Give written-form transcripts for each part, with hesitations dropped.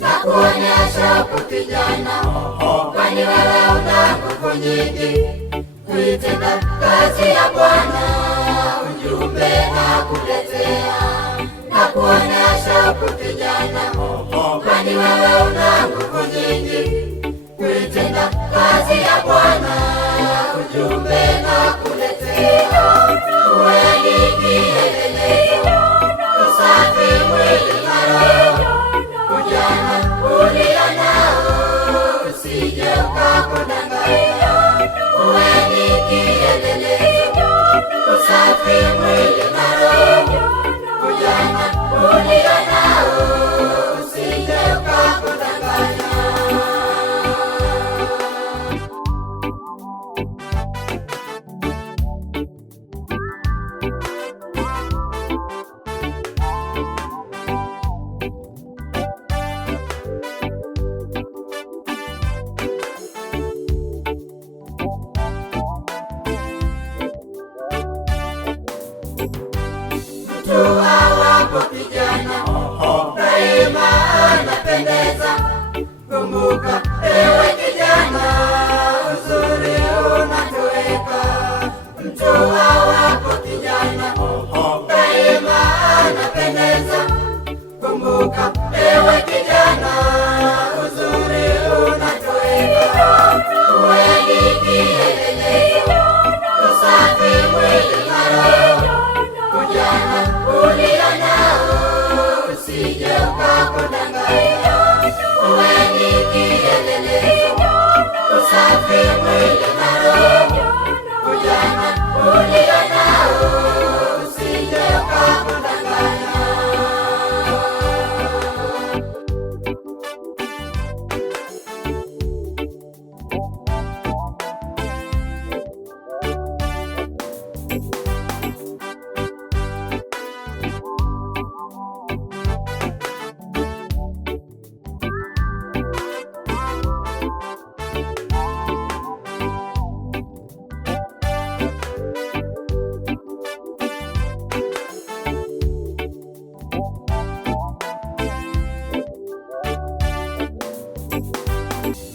Nakuonyesha kupigana, kwani wewe una nguvu nyingi. Kuitenda kazi ya Bwana, ujumbe nakuletea. Nakuonyesha kupigana, kwani wewe una nguvu nyingi. Kuitenda kazi ya Bwana, ujumbe nakuletea. Uwe ni kielelezo, usafi mwili na roho. Ujana ulio nao usije ukakudanganya. Uwe ni kielelezo, usafi mwili na roho. Ujana ulio nao usije ukakudanganya. Mtu awapopigana, daima anapendeza. Kumbuka ewe kijana, uzuri unatoweka. Mtu awapopigana, daima anapendeza. Kumbuka ewe kijana, uzuri unatoweka. Uwe ni kielelezo, usafi mwili na roho. Ujana ulio nao usije ukakudanganya. Uwe ni kielelezo, usafi mwili na roho. Ujana ulio nao usije ukakudanganya.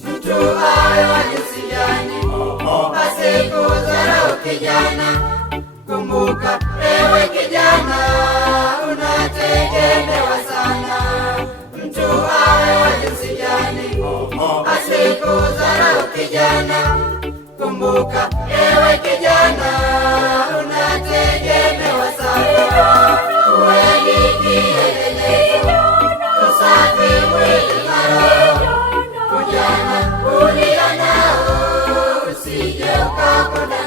Mtu awe wa jinsi gani, asikudharau kijana. Kumbuka ewe kijana, unategemewa sana. Mtu awe wa jinsi gani, asikudharau kijana. Kumbuka ewe kijana, unategemewa sana. Uwe ni kielelezo, usafi mwili na roho. Ujana ulio nao usije ukakudanganya.